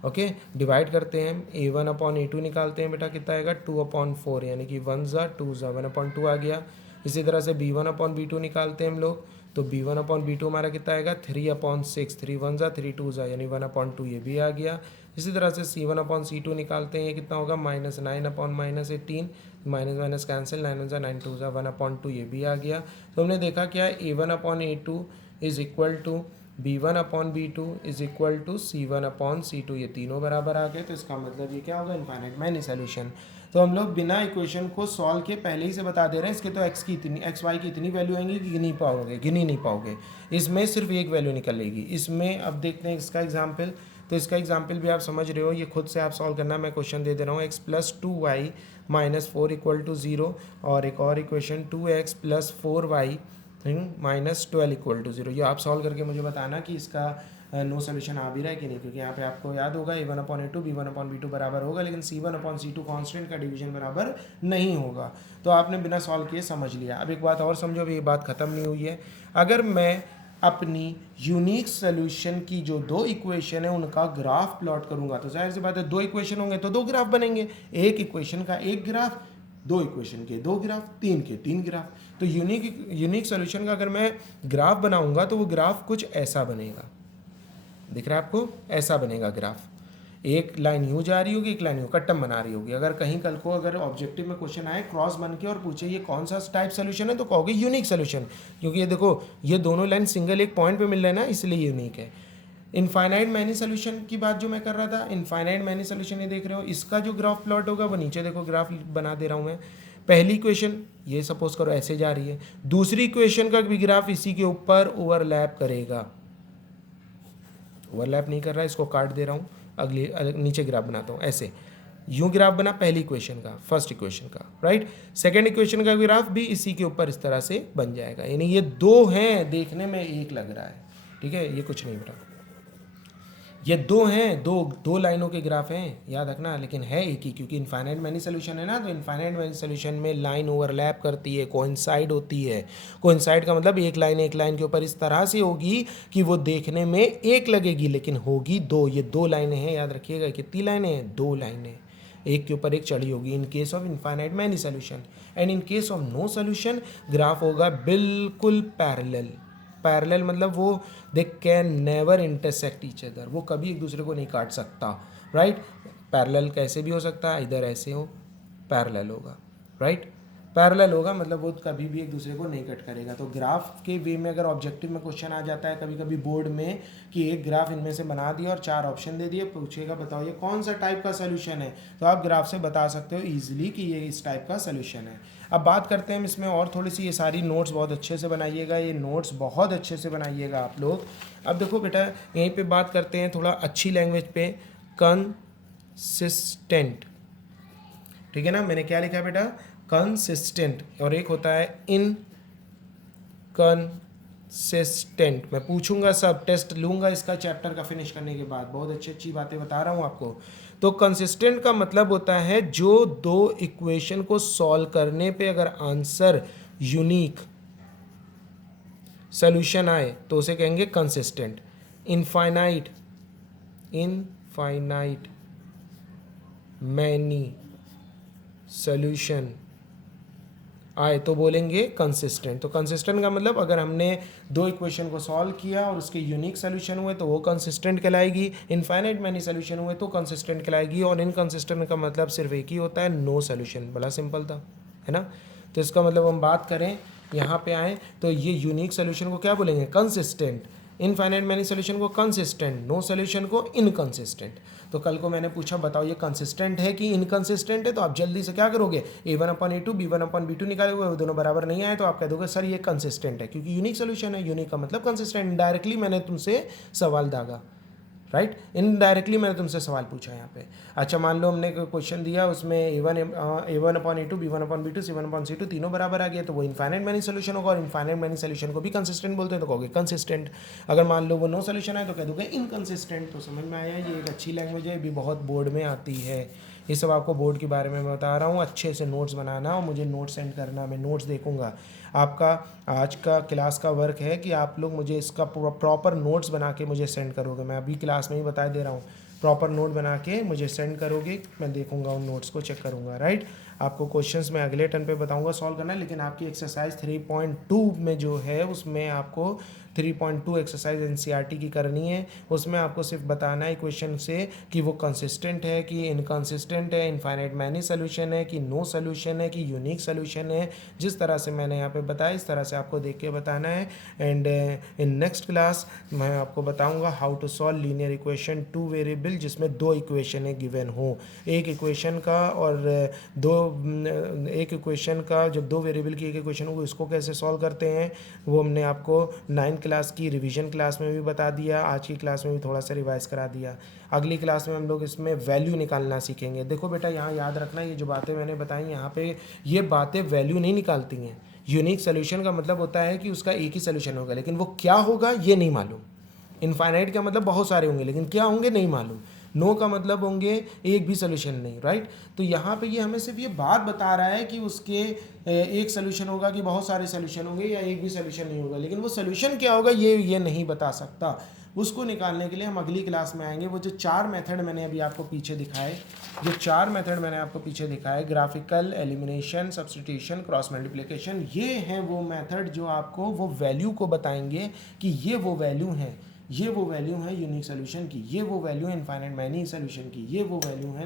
ओके, डिवाइड करते हैं, a1/a2 निकालते हैं बेटा, कितना आएगा 2/4, यानी कि 1 ज़ा 2 ज़ा 1/2 आ गया। इसी तरह से b1/b2 निकालते हैं हम लोग, तो b1/b2 हमारा कितना आएगा 3/6, 3 1 ज़ा 3 2 ज़ा, यानी 1/2, ये भी आ गया। इसी तरह से c1/c2 निकालते हैं, ये कितना होगा -9/-18, माइनस माइनस कैंसिल, 9 1 ज़ा 9 2 ज़ा 1/2, ये भी आ गया। तो हमने देखा क्या a1/a2 is equal to b1/b2 is equal to c1/c2, ये तीनों बराबर आ गए। तो इसका मतलब ये क्या होगा, इनफाइनाइट मैनी सोल्यूशन। तो हम लोग बिना इक्वेशन को सॉल्व के पहले ही से बता दे रहे हैं, इसके तो एक्स वाई की इतनी वैल्यू आएंगी कि गिन ही नहीं पाओगे। इसमें सिर्फ एक वैल्यू निकलेगी। इसमें अब देखते हैं इसका एग्जाम्पल। तो इसका एग्जाम्पल भी आप समझ रहे हो, ये खुद से आप सॉल्व करना, मैं क्वेश्चन दे रहा हूँ। x + 2y -4 इक्वल टू 0, और एक और equation 2x + 4y -12 equal to 0। ये आप सॉल्व करके मुझे बताना कि इसका नो सोल्यूशन आ भी रहा है कि नहीं, क्योंकि यहाँ पे आपको याद होगा a1/a2 b1/b2 बराबर होगा, लेकिन c1/c2 कांस्टेंट का डिवीजन बराबर नहीं होगा। तो आपने बिना सॉल्व किए समझ लिया। अब एक बात और समझो, अभी ये बात ख़त्म नहीं हुई है। अगर मैं अपनी यूनिक सोल्यूशन की जो दो इक्वेशन है उनका ग्राफ प्लॉट करूंगा, तो जाहिर सी बात है दो इक्वेशन होंगे तो दो ग्राफ बनेंगे, एक इक्वेशन का एक ग्राफ, दो इक्वेशन के दो ग्राफ, तीन के तीन ग्राफ। तो यूनिक सोल्यूशन का अगर मैं ग्राफ बनाऊंगा तो वो ग्राफ कुछ ऐसा बनेगा, दिख रहा है आपको, ऐसा बनेगा ग्राफ। एक लाइन यूँ जा रही होगी, एक लाइन यूँ कट्टम बना रही होगी। अगर कहीं कल को अगर ऑब्जेक्टिव में क्वेश्चन आए क्रॉस बन के और पूछे ये कौन सा टाइप सोल्यूशन है, तो कहोगे यूनिक सोल्यूशन, क्योंकि ये देखो ये दोनों लाइन सिंगल एक पॉइंट पे मिल रहे हैं ना, इसलिए यूनिक है। इनफाइनाइट मैनी सोल्यूशन की बात जो मैं कर रहा था, इनफाइनाइट मैनी सोल्यूशन ये देख रहे हो, इसका जो ग्राफ प्लॉट होगा वो नीचे देखो ग्राफ बना दे रहा हूँ मैं। पहली इक्वेशन ये सपोज करो ऐसे जा रही है, दूसरी इक्वेशन का भी ग्राफ इसी के ऊपर ओवरलैप करेगा। ओवरलैप नहीं कर रहा है, इसको काट दे रहा हूँ, अगली नीचे ग्राफ बनाता हूँ ऐसे। यूँ ग्राफ बना पहली इक्वेशन का, फर्स्ट इक्वेशन का, राइट। सेकंड इक्वेशन का ग्राफ भी इसी के ऊपर इस तरह से बन जाएगा, यानी ये दो हैं, देखने में एक लग रहा है, ठीक है, ये कुछ नहीं बेटा, ये दो हैं, दो लाइनों के ग्राफ हैं, याद रखना, लेकिन है एक ही, क्योंकि इनफाइनाइट मैनी सोल्यूशन है ना। तो इनफाइनाइट मैनी सोल्यूशन में लाइन ओवरलैप करती है, कोइंसाइड होती है। कोइंसाइड का मतलब एक लाइन के ऊपर इस तरह से होगी कि वो देखने में एक लगेगी लेकिन होगी दो। ये दो लाइनें हैं, याद रखिएगा, कितनी लाइनें हैं, दो लाइनें, एक के ऊपर एक चढ़ी होगी, in case of infinite many solution. And in case of no solution graph होगा बिल्कुल पैरेलल। पैरेलल मतलब वो they can never intersect each other, वो कभी एक दूसरे को नहीं काट सकता, राइट। पैरेलल कैसे भी हो सकता है, इधर ऐसे हो, पैरेलल होगा, राइट। पैरेलल होगा मतलब वो कभी भी एक दूसरे को नहीं कट करेगा। तो ग्राफ के वे में अगर ऑब्जेक्टिव में क्वेश्चन आ जाता है कभी कभी बोर्ड में कि एक ग्राफ इनमें से बना दिया और चार ऑप्शन दे दिए, पूछेगा बताओ ये कौन सा टाइप का सोल्यूशन है, तो आप ग्राफ से बता सकते हो ईजिली कि ये इस टाइप का सोल्यूशन है। अब बात करते हैं इसमें और थोड़ी सी, ये सारी नोट्स बहुत अच्छे से बनाइएगा, ये नोट्स बहुत अच्छे से बनाइएगा आप लोग। अब देखो बेटा यहीं पे बात करते हैं थोड़ा अच्छी लैंग्वेज पे, कंसिस्टेंट, ठीक है ना। मैंने क्या लिखा बेटा, कंसिस्टेंट, और एक होता है इनकंसिस्टेंट, कंसिस्टेंट मैं पूछूंगा, सब टेस्ट लूंगा इसका चैप्टर का फिनिश करने के बाद। बहुत अच्छी अच्छी बातें बता रहा हूँ आपको। तो कंसिस्टेंट का मतलब होता है जो दो इक्वेशन को सॉल्व करने पे अगर आंसर यूनिक सोल्यूशन आए तो उसे कहेंगे कंसिस्टेंट। इनफाइनाइट मैनी सोल्यूशन आए तो बोलेंगे कंसिस्टेंट। तो कंसिस्टेंट का मतलब अगर हमने दो इक्वेशन को सॉल्व किया और उसके यूनिक सोल्यूशन हुए तो वो कंसिस्टेंट कहलाएगी। इनफाइनाइट मैनी सोल्यूशन हुए तो कंसिस्टेंट कहलाएगी। और इनकंसिस्टेंट का मतलब सिर्फ एक ही होता है, नो सोल्यूशन। बड़ा सिंपल था, है ना। तो इसका मतलब हम बात करें यहाँ पे आए तो ये यूनिक सोल्यूशन को क्या बोलेंगे, कंसिस्टेंट। इनफाइनाइट मैनी सोल्यूशन को कंसिस्टेंट, नो सोल्यूशन को इनकंसिस्टेंट। तो कल को मैंने पूछा बताओ ये कंसिस्टेंट है कि इनकंसिस्टेंट है, तो आप जल्दी से क्या करोगे, A1/A2 B1/B2 निकालोगे, वो दोनों बराबर नहीं आए तो आप कह दोगे सर ये कंसिस्टेंट है, क्योंकि यूनिक सोल्यूशन है। यूनिक का मतलब कंसिस्टेंट। डायरेक्टली मैंने तुमसे सवाल दागा, राइट। इनडायरेक्टली मैंने तुमसे सवाल पूछा यहाँ पे। अच्छा मान लो हमने क्वेश्चन दिया उसमें A1/A2 B1/B2 C1/C2 तीनों बराबर आ गए, तो वो इनफाइनाइट मैनी सोल्यूशन होगा। और इनफाइनाइट मैनी सोल्यूशन को भी कंसिस्टेंट बोलते हैं तो कहोगे कंसिस्टेंट। अगर मान लो वो नो सोल्यूशन है तो कह दोगे इनकंसिस्टेंट। तो समझ में आया, ये एक अच्छी लैंग्वेज है, भी बहुत बोर्ड में आती है। ये सब आपको बोर्ड के बारे में मैं बता रहा हूँ। अच्छे से नोट्स बनाना और मुझे नोट्स सेंड करना, मैं नोट्स देखूंगा। आपका आज का क्लास का वर्क है कि आप लोग मुझे इसका प्रॉपर नोट्स बना के मुझे सेंड करोगे। मैं अभी क्लास में ही बता दे रहा हूँ, प्रॉपर नोट बना के मुझे सेंड करोगे, मैं देखूंगा उन नोट्स को, चेक करूंगा, राइट। आपको क्वेश्चंस मैं अगले टर्न पे बताऊंगा सॉल्व करना है, लेकिन आपकी एक्सरसाइज 3.2 में जो है उसमें आपको 3.2 एक्सरसाइज एनसीईआरटी की करनी है। उसमें आपको सिर्फ बताना है इक्वेशन से कि वो कंसिस्टेंट है कि इनकंसिस्टेंट है, इनफाइनाइट मैनी सोल्यूशन है कि नो सोल्यूशन है कि यूनिक सोल्यूशन है। जिस तरह से मैंने यहाँ पे बताया इस तरह से आपको देख के बताना है। एंड इन नेक्स्ट क्लास मैं आपको बताऊंगा how to solve linear equation two variable जिसमें दो इक्वेशन है गिवन हो। एक इक्वेशन का और एक इक्वेशन का, जब दो वेरिएबल की एक इक्वेशन हो इसको कैसे सॉल्व करते हैं वो हमने आपको 9 क्लास की रिवीजन क्लास में भी बता दिया, आज की क्लास में भी थोड़ा सा रिवाइज करा दिया। अगली क्लास में हम लोग इसमें वैल्यू निकालना सीखेंगे। देखो बेटा यहाँ याद रखना, ये जो बातें मैंने बताई यहाँ पे ये बातें वैल्यू नहीं निकालती हैं। यूनिक सोल्यूशन का मतलब होता है कि उसका एक ही सोल्यूशन होगा, लेकिन वो क्या होगा ये नहीं मालूम। इनफाइनाइट का मतलब बहुत सारे होंगे लेकिन क्या होंगे नहीं मालूम। नो का मतलब होंगे एक भी सोल्यूशन नहीं, राइट। तो यहाँ पे ये हमें सिर्फ ये बात बता रहा है कि उसके एक सोल्यूशन होगा कि बहुत सारे सोल्यूशन होंगे या एक भी सोल्यूशन नहीं होगा, लेकिन वो सोल्यूशन क्या होगा ये नहीं बता सकता। उसको निकालने के लिए हम अगली क्लास में आएंगे। वो जो 4 मेथड मैंने अभी आपको पीछे दिखाए, जो 4 मेथड मैंने आपको पीछे दिखाए, graphical, elimination, substitution, cross multiplication, ये हैं वो मेथड जो आपको वो वैल्यू को बताएंगे कि ये वो वैल्यू है, ये वो वैल्यू है यूनिक सोल्यूशन की, ये वो वैल्यू है इनफाइनाइट मैनी सोल्यूशन की, ये वो वैल्यू है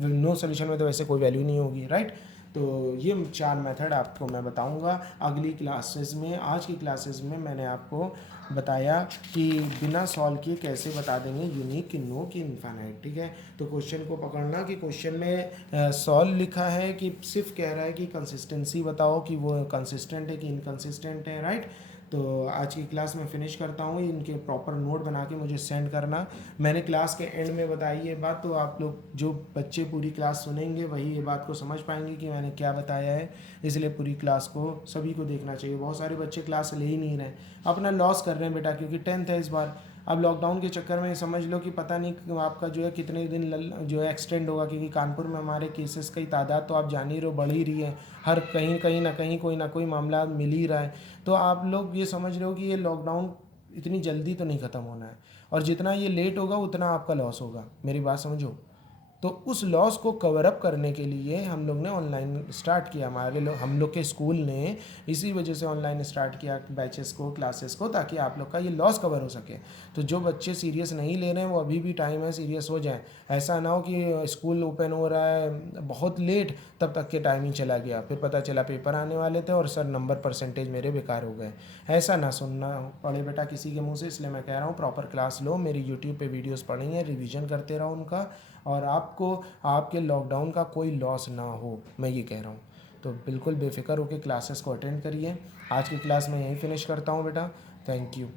नो सोल्यूशन में तो वैसे कोई वैल्यू नहीं होगी, राइट। तो ये 4 मेथड आपको मैं बताऊंगा अगली क्लासेस में। आज की क्लासेस में मैंने आपको बताया कि बिना सॉल्व किए कैसे बता देंगे यूनिक कि नो कि इनफाइनाइट, ठीक है। तो क्वेश्चन को पकड़ना कि क्वेश्चन में सॉल्व लिखा है कि सिर्फ कह रहा है कि कंसिस्टेंसी बताओ कि वो कंसिस्टेंट है कि इनकंसिस्टेंट है, राइट। तो आज की क्लास में फिनिश करता हूँ, इनके प्रॉपर नोट बना के मुझे सेंड करना। मैंने क्लास के एंड में बताई ये बात, तो आप लोग जो बच्चे पूरी क्लास सुनेंगे वही ये बात को समझ पाएंगे कि मैंने क्या बताया है। इसलिए पूरी क्लास को सभी को देखना चाहिए। बहुत सारे बच्चे क्लास ले ही नहीं रहे, अपना लॉस कर रहे हैं बेटा, क्योंकि 10th है इस बार। अब लॉकडाउन के चक्कर में समझ लो कि पता नहीं आपका जो है कितने दिन जो है एक्सटेंड होगा, क्योंकि कानपुर में हमारे केसेस की तादाद तो आप जान ही रहे हो बढ़ ही रही है। हर कहीं ना कोई मामला मिल ही रहा है। तो आप लोग ये समझ रहे हो कि ये लॉकडाउन इतनी जल्दी तो नहीं ख़त्म होना है, और जितना ये लेट होगा उतना आपका लॉस होगा, मेरी बात समझो। तो उस लॉस को कवर अप करने के लिए हम लोग ने ऑनलाइन स्टार्ट किया। हम लोग के स्कूल ने इसी वजह से ऑनलाइन स्टार्ट किया बैचेस को, क्लासेस को, ताकि आप लोग का ये लॉस कवर हो सके। तो जो बच्चे सीरियस नहीं ले रहे हैं वो अभी भी टाइम है, सीरियस हो जाएं। ऐसा ना हो कि स्कूल ओपन हो रहा है बहुत लेट, तब तक के टाइम ही चला गया, फिर पता चला पेपर आने वाले थे और सर नंबर परसेंटेज मेरे बेकार हो गए। ऐसा ना सुनना पड़े बेटा किसी के मुँह से, इसलिए मैं कह रहा हूँ प्रॉपर क्लास लो। मेरी यूट्यूब पर वीडियोज़ पढ़ी हैं, रिविज़न करते रहो उनका, और आपको आपके लॉकडाउन का कोई लॉस ना हो, मैं ये कह रहा हूँ। तो बिल्कुल बेफिक्र होकर क्लासेस को अटेंड करिए। आज की क्लास मैं यहीं फिनिश करता हूँ बेटा। Thank you.